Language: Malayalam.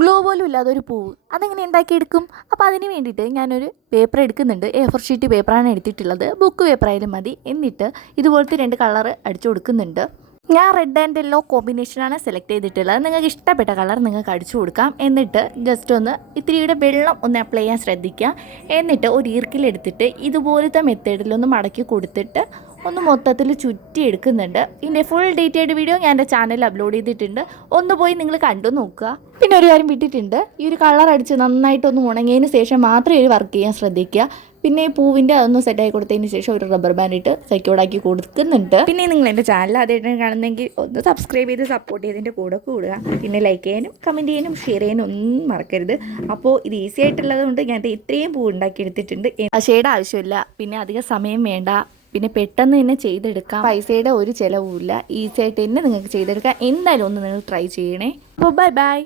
ഗ്ലോ പോലും ഇല്ലാതെ ഒരു പൂവ് അതെങ്ങനെ ഉണ്ടാക്കിയെടുക്കും? അപ്പോൾ അതിന് വേണ്ടിയിട്ട് ഞാനൊരു പേപ്പർ എടുക്കുന്നുണ്ട്. A4 ഷീറ്റ് പേപ്പറാണ് എടുത്തിട്ടുള്ളത്. ബുക്ക് പേപ്പർ ആയാലും മതി. എന്നിട്ട് ഇതുപോലത്തെ 2 കളർ അടിച്ചു കൊടുക്കുന്നുണ്ട്. ഞാൻ റെഡ് ആൻഡ് യെല്ലോ കോമ്പിനേഷനാണ് സെലക്ട് ചെയ്തിട്ടുള്ളത്. നിങ്ങൾക്ക് ഇഷ്ടപ്പെട്ട കളർ നിങ്ങൾക്ക് അടിച്ചു കൊടുക്കാം. എന്നിട്ട് ജസ്റ്റ് ഒന്ന് ഇത്തിരിയുടെ വെള്ളം ഒന്ന് അപ്ലൈ ചെയ്യാൻ ശ്രദ്ധിക്കുക. എന്നിട്ട് ഒരു ഈർക്കിലെടുത്തിട്ട് ഇതുപോലത്തെ മെത്തേഡിലൊന്ന് മടക്കി കൊടുത്തിട്ട് ഒന്ന് മൊത്തത്തിൽ ചുറ്റി എടുക്കുന്നുണ്ട്. ഇതിൻ്റെ ഫുൾ ഡീറ്റെയിൽഡ് വീഡിയോ ഞാൻ എൻ്റെ ചാനലിൽ അപ്ലോഡ് ചെയ്തിട്ടുണ്ട്. ഒന്ന് പോയി നിങ്ങൾ കണ്ടു നോക്കുക. പിന്നെ ഒരു കാര്യം വിട്ടിട്ടുണ്ട്, ഈ ഒരു കളർ അടിച്ച് നന്നായിട്ടൊന്ന് ഉണങ്ങിയതിന് ശേഷം മാത്രമേ ഒരു വർക്ക് ചെയ്യാൻ ശ്രദ്ധിക്കുക. പിന്നെ ഈ പൂവിൻ്റെ അതൊന്ന് സെറ്റാക്കി കൊടുത്തതിന് ശേഷം ഒരു റബ്ബർ ബാൻഡ് ഇട്ട് സെക്യൂർഡാക്കി കൊടുക്കുന്നുണ്ട്. പിന്നെ നിങ്ങൾ എൻ്റെ ചാനൽ ആദ്യമായിട്ടാണ് കാണുന്നെങ്കിൽ ഒന്ന് സബ്സ്ക്രൈബ് ചെയ്ത് സപ്പോർട്ട് ചെയ്തതിൻ്റെ കൂടെ കൂടുക. പിന്നെ ലൈക്ക് ചെയ്യാനും കമൻറ്റ് ചെയ്യാനും ഷെയർ ചെയ്യാനും ഒന്നും മറക്കരുത്. അപ്പോൾ ഇത് ഈസി ആയിട്ടുള്ളത് കൊണ്ട് ഞാൻ ഇത്രയും പൂ ഉണ്ടാക്കിയെടുത്തിട്ടുണ്ട്. ഷെയ്ഡ് ആവശ്യമില്ല, പിന്നെ അധികം സമയം വേണ്ട, പിന്നെ പെട്ടെന്ന് തന്നെ ചെയ്തെടുക്കാം. പൈസയുടെ ഒരു ചിലവുമില്ല. ഈസി ആയിട്ട് തന്നെ നിങ്ങൾക്ക് ചെയ്തെടുക്കാം. എന്തായാലും ഒന്ന് നിങ്ങൾ ട്രൈ ചെയ്യണേ. അപ്പോൾ ബൈ ബൈ.